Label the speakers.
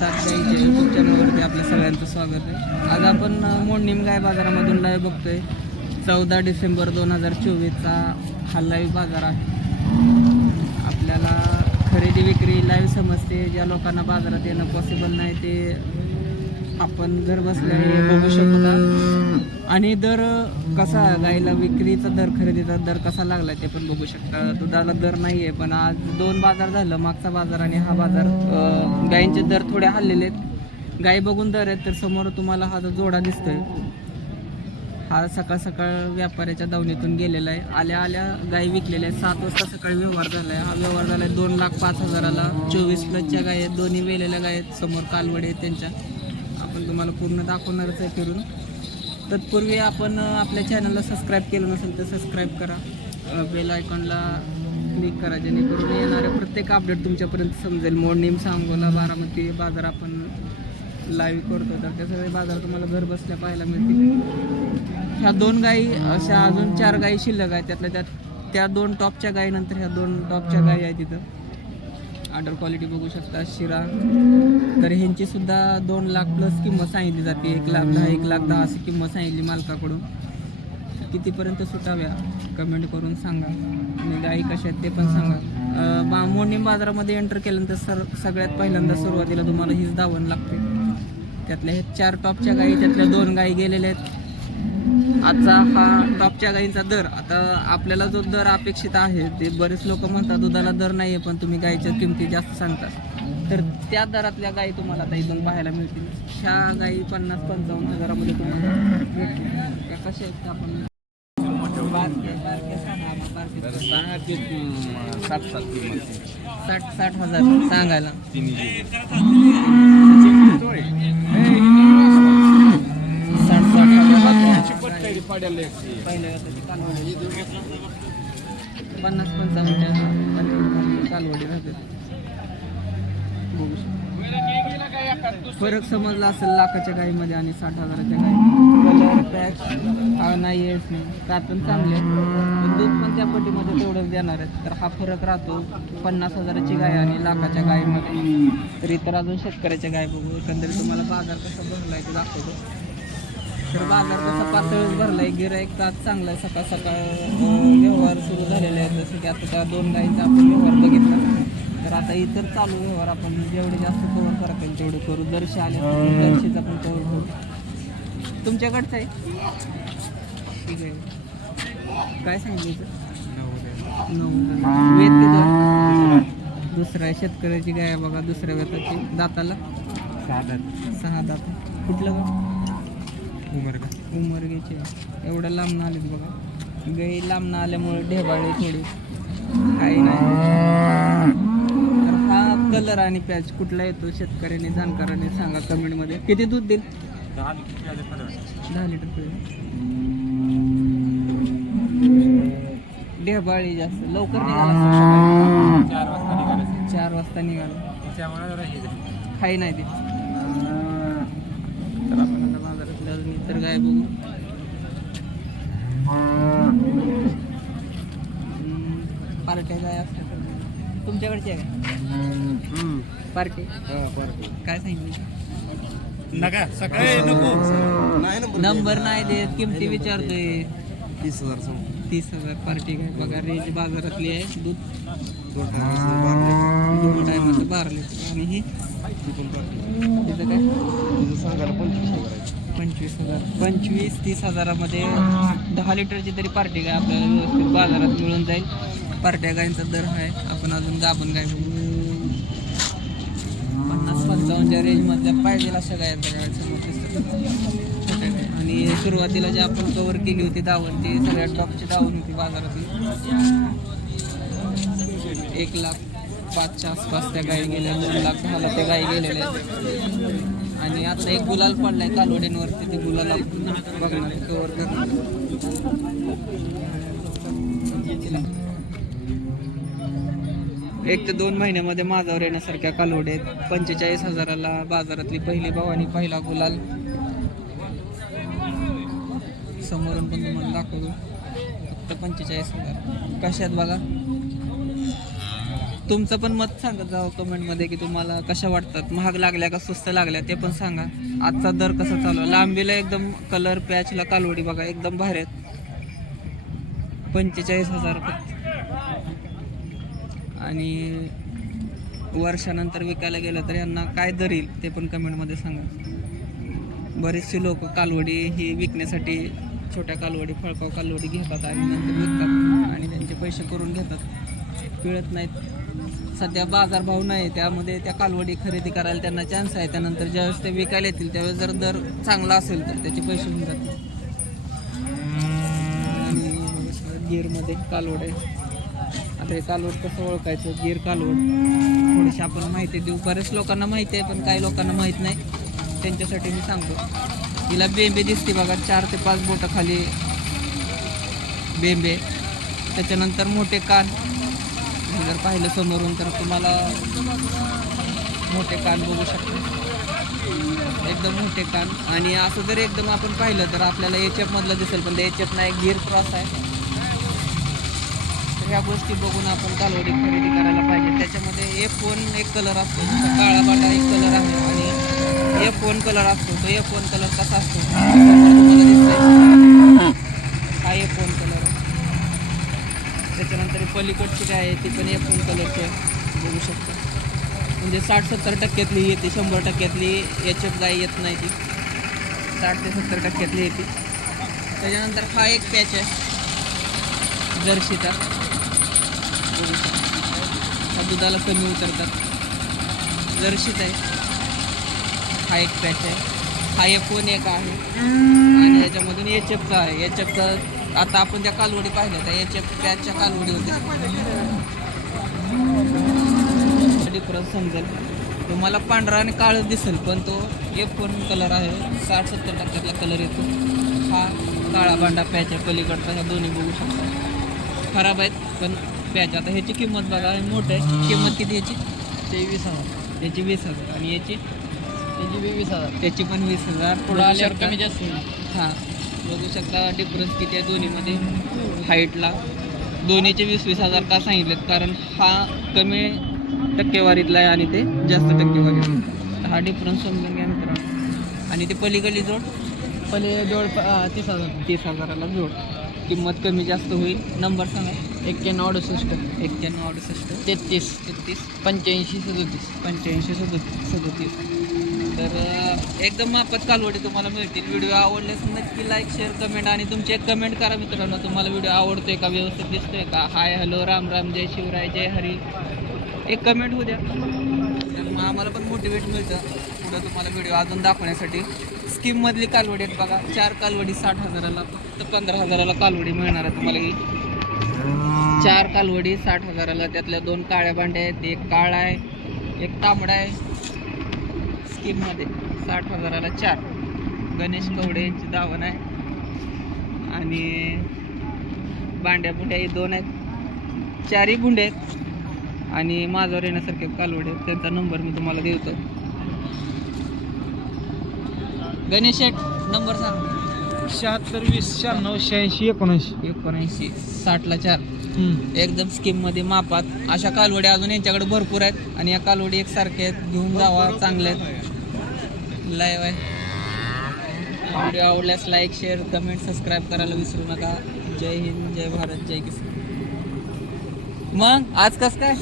Speaker 1: सात गाईच्या यूट्यूब चॅनलवरती आपल्या सगळ्यांचं स्वागत आहे. आज आपण मोडणीम गाय बाजारामधून लाईव्ह बघतोय. चौदा डिसेंबर दोन हजार चोवीसचा हा लाईव्ह बाजार आहे. आपल्याला खरेदी विक्री लाईव्ह समजते. ज्या लोकांना बाजारात येणं पॉसिबल नाही ते आपण घर बसल्या बघू शकता आणि दर कसा गाईला विक्रीचा दर खरेदीचा दर कसा लागला ते पण बघू शकता. दुधाला दर नाही आहे पण आज दोन बाजार झालं मागचा बाजार आणि हा बाजार गायींचे दर थोडे हल्लेले आहेत. गाई बघून दर आहेत तर समोर तुम्हाला हा जो जोडा दिसतोय हा सकाळ सकाळ व्यापाऱ्याच्या दावणीतून गेलेला आहे. आल्या आल्या गाई विकलेल्या आहेत. सात वाजता सकाळी व्यवहार झाला आहे हा व्यवहार झाला आहे दोन लाख पाच हजाराला. चोवीस प्लसच्या गाय आहेत दोन्ही वेलेल्या गाय आहेत. समोर कालवडे आहेत त्यांच्या. आपण तुम्हाला पूर्ण दाखवणारच आहे फिरून. तत्पूर्वी आपण आपल्या चॅनलला सबस्क्राईब केलं नसेल तर सबस्क्राईब करा. बेल आयकॉनला क्लिक करा जेणेकरून येणारे प्रत्येक अपडेट तुमच्यापर्यंत समजेल. मोडणीम सांगोला बारामती बाजार आपण लाईव्ह करतो. तर त्या सगळे बाजार तुम्हाला घर बसल्या पाहायला मिळतील. ह्या दोन गायी अशा अजून चार गायी शिल्लक आहेत. त्यातल्या त्यात त्या दोन टॉपच्या गायीनंतर ह्या दोन टॉपच्या गायी आहेत तिथं ऑर्डर क्वालिटी बघू शकता शिरा. तर ह्यांची सुद्धा दोन लाख प्लस किंमत सांगितली जाते. एक लाख दहा एक लाख दहा अशी किंमत सांगितली मालकाकडून. कितीपर्यंत सुटाव्या? कमेंट करून सांगा. आणि गाई कशा आहेत ते पण सांगा. बा मोर्निंग बाजारामध्ये एंटर केल्यानंतर सर सगळ्यात पहिल्यांदा सुरुवातीला तुम्हाला हीच धावण लागते. त्यातल्या हे चार टॉपच्या गाई त्यातल्या दोन गाई गेलेल्या आहेत. आजचा हा टॉपच्या गाईंचा दर. आता आपल्याला जो दर अपेक्षित आहे ते बरेच लोक म्हणतात दुधाला दर नाही आहे पण तुम्ही गाईच्या किमती जास्त सांगता तर त्या दरातल्या गाई तुम्हाला आता इथून पाहायला मिळतील. ह्या गाई पन्नास पंचावन्न हजारामध्ये तुम्हाला भेटतील. कशा आहेत आपण
Speaker 2: साठ
Speaker 1: साठ साठ हजार सांगायला साठ साठ हजार
Speaker 2: पाड्याला
Speaker 1: पहिल्या वर्षाची कालवडी पन्नास पंचावन्न कालवडी राहते. बघू फरक समजला असेल लाखाच्या गाईमध्ये आणि साठ हजाराच्या गाई नाही येत नाही. कातून चांगले आहेत. दूध पण त्या पटीमध्ये तेवढंच देणार आहेत. तर हा फरक राहतो पन्नास हजाराची गाय आणि लाखाच्या गायीमध्ये तर इतर अजून शेतकऱ्याच्या गाय बघू. एकंदरीत तुम्हाला बाजार कसा भरलाय ते दाखवतो. तर बाजार कसा पातळच भरलाय गिराईक आज चांगला आहे सकाळ सकाळ व्यवहार सुरू झालेले आहेत. जसे की आता त्या दोन गायीचा आपण व्यवहार बघितला. तर आता इतर चालू व्यवहार आपण जेवढे जास्त कव्हर करता येईल तेवढे करू. दर्शी आले दर्शीचा पण कव्हर करू तुमच्याकडचं आहे? ठीक आहे. काय सांगितलं? नऊ आहे? शेतकऱ्याची गाय आहे बघा दुसऱ्या वेताची. दाताला? सहा दात. कुठलं गाव
Speaker 2: उमर का
Speaker 1: उमरगेचे. एवढ्या लांब आलेत बघा. गाई लांब आल्यामुळे ढेबाळे थोडी काही नाही. तर हा कलर आणि पॅच कुठला येतो शेतकऱ्याने जाणकाराने सांगा कमेंटमध्ये. किती दूध देईल?
Speaker 2: दहा लिटर
Speaker 1: दहा लिटर पिळेल ढेबाळी जास्त. लवकर निघाला
Speaker 2: चार वाजता निघाले.
Speaker 1: चार वाजता निघाला.
Speaker 2: हे झालं.
Speaker 1: खाई नाही ते तर आपण आता बाजारातल्या गाय बघू. हम्म, पार्ट्या गाय असल्या तर तुमच्याकडची आहे का? पार्टी. काय सांगितलं
Speaker 2: नका सकाळी नको.
Speaker 1: नंबर नाही देत किमती विचारतोय.
Speaker 2: तीस हजार
Speaker 1: तीस हजार पार्टी काय बघा रेंज बाजारातली आहे दूध.
Speaker 2: दोन टायमाचं
Speaker 1: दोन टायमाचं बारा लिटर आणि ही तिथं काय
Speaker 2: सांगायला पंचवीस हजार आहे.
Speaker 1: पंचवीस हजार. पंचवीस तीस हजारामध्ये दहा लिटरची तरी पार्टी गाय आपल्याला व्यवस्थित बाजारात मिळून जाईल. पार्ट्या गायींचा दर आहे. आपण अजून गाभण गाय पन्नास पंचावन्नच्या रेंजमधल्या पाहिजे अशा गायांच्या गाय समोर दिसतात छोट्या गाय. आणि सुरुवातीला जे आपण कवर केली होती दावण ती सगळ्यात टॉपची दावण होती बाजारातली. एक लाख पाचच्या आसपास त्या गाई गेल्या दोन लाख दहाला त्या गाई गेलेल्या आणि आता एक गुलाल पडलाय कालवडींवरती ते गुलाल बघणार कवर करणार. एक ते दोन महिन्यामध्ये माझावर येण्यासारख्या कालोडे पंचेचाळीस हजाराला बाजारातली पहिली भाव आणि पहिला गुलाल. समोरून पण तुम्हाला दाखवतो. फक्त पंचेचाळीस हजार. कशात बघा? तुमचं पण मत सांगत जावं कमेंटमध्ये की तुम्हाला कशा वाटतात. महाग लागल्या का स्वस्त लागल्या ते पण सांगा. आजचा दर कसा चालू लांबीला एकदम कलर पॅचला कालवडी बघा एकदम भारी आहेत. पंचेचाळीस हजार आणि वर्षानंतर विकायला गेलं तर यांना काय दर येईल ते पण कमेंटमध्ये सांगा. बरेचसे लोक कालवडी ही विकण्यासाठी छोट्या कालवडी फळकाव कालवडी घेतात आणि नंतर विकतात आणि त्यांचे पैसे करून घेतात. पिळत नाहीत. सध्या बाजारभाव नाही त्यामध्ये त्या कालवडी खरेदी करायला त्यांना चान्स आहे. त्यानंतर ज्यावेळेस ते विकायला येतील त्यावेळेस जर दर चांगला असेल तर त्याचे पैसे होऊन जातील. आणि गिरमध्ये कालवड आहे. आता हे कालवड कसं ओळखायचं? गिर कालवड. थोडीशी आपण माहिती देऊ. बऱ्याच लोकांना माहिती आहे पण काही लोकांना माहीत नाही. त्यांच्यासाठी मी सांगतो. हिला बेंबे दिसते बघा चार ते पाच बोटं खाली बेंबे. त्याच्यानंतर मोठे कान. जर पाहिलं समोरून तर तुम्हाला मोठे कान बघू शकता. एकदम मोठे कान. आणि असं जर एकदम आपण पाहिलं तर आपल्याला एच मधलं दिसेल पण एच एफ नाही गिअर क्रॉस आहे. तर ह्या गोष्टी बघून आपण कालवडी खरेदी करायला पाहिजे. त्याच्यामध्ये एक वन एक कलर असतो. काळा बाटा एक कलर आहे आणि एफ वन कलर असतो तो एफ वन कलर कसा असतो? हा एफ वन कलर त्याच्यानंतर पलीकडची काय आहे ती पण एक वन कलरची बघू शकता. म्हणजे साठ सत्तर टक्क्यातली येते शंभर टक्क्यातली एच एफ गाय येत नाही ती. साठ ते सत्तर टक्क्यातली येते. त्याच्यानंतर हा एक पॅच आहे. जर्शीचा बघू शकता. हा दुधाला कमी उतरतात. जर्शीचा आहे. हा एक पॅच आहे. हा एक वन एक आहे. आणि याच्यामधून एच एफचा आहे. एच एफचा आता आपण ज्या कालवडी पाहिल्या त्या एच एफ पॅचच्या कालवडी होत्या. डिफरन्स समजेल. तुम्हाला पांढरा आणि काळं दिसेल पण तो एफ वन कलर आहे. साठ सत्तर टक्क्यातला कलर येतो. हा काळा बांडा पॅच आहे. पलीकडचा ह्या दोन्ही बघू शकता. खराब आहेत पण पॅच आता ह्याची किंमत बघा मोठं आहे. किंमत किती याची?
Speaker 3: तेवीस हजार.
Speaker 1: याची वीस हजार. आणि याची
Speaker 3: त्याची बी वीस हजार.
Speaker 1: त्याची पण वीस हजार.
Speaker 3: पुढं आल्यावर. कमी जास्त
Speaker 1: हां. बघू शकता डिफरन्स किती आहे दोन्हीमध्ये. हाईटला दोन्हीचे वीस वीस हजार का सांगितलेत? कारण हा कमी टक्केवारीतला आहे आणि ते जास्त टक्केवारीत हा डिफरन्स समजून घ्या मित्रांनो. आणि ते पलीकडली जोड?
Speaker 3: पहिले जोड तीस हजार.
Speaker 1: तीस हजाराला जोड. किंमत कमी जास्त होईल. नंबर सांगा.
Speaker 3: एक्क्याण्णव अडुसष्ट.
Speaker 1: एक्क्याण्णव अडुसष्ट.
Speaker 3: तेहतीस.
Speaker 1: तेहतीस.
Speaker 3: पंच्याऐंशी सदोतीस.
Speaker 1: पंच्याऐंशी सदतीस. सदतीस. तर एकदम माफत कालवडी तुम्हाला मिळतील. व्हिडिओ आवडल्यास नक्की लाईक शेअर कमेंट आणि तुमची एक कमेंट करा मित्रांनो. तुम्हाला व्हिडिओ आवडतोय का व्यवस्थित दिसतोय का? हाय हॅलो राम राम जय शिवराय जय हरी. एक कमेंट होऊ द्या. तर मग आम्हाला पण मोटिवेट मिळतं पुढं तुम्हाला व्हिडिओ अजून दाखवण्यासाठी. स्कीममधली कालवडी आहेत बघा. चार कालवडी साठ हजाराला फक्त पंधरा हजाराला कालवडी मिळणार आहे तुम्हाला ही. चार कालवडी साठ हजाराला. त्यातल्या दोन काळ्या भांड्या आहेत. एक काळा आहे एक तांबडा आहे. स्कीममध्ये. साठ हजाराला चार. गणेश कवडे यांची दावण आहे. आणि भांड्या बुंड्या हे दोन आहेत. चारही बुंडे आहेत. आणि माझ्यावर येण्यासारखे कालवडे आहेत. त्यांचा नंबर मी तुम्हाला देतो. गणेश शेठ नंबर सांग.
Speaker 3: शहात्तर वीस शहाण्णव शहाऐंशी एकोणऐंशी.
Speaker 1: एकोणऐंशी साठला चार. एकदम स्कीममध्ये मापात. अशा कालवडी अजून यांच्याकडे भरपूर आहेत. आणि या कालवडी एकसारख्या आहेत. घेऊन जावा चांगल्या आहेत. लाईव्ह आहे. व्हिडिओ आवडल्यास लाईक शेअर कमेंट सबस्क्राईब करायला विसरू नका. जय हिंद जय भारत जय किसान. मग आज कसं काय?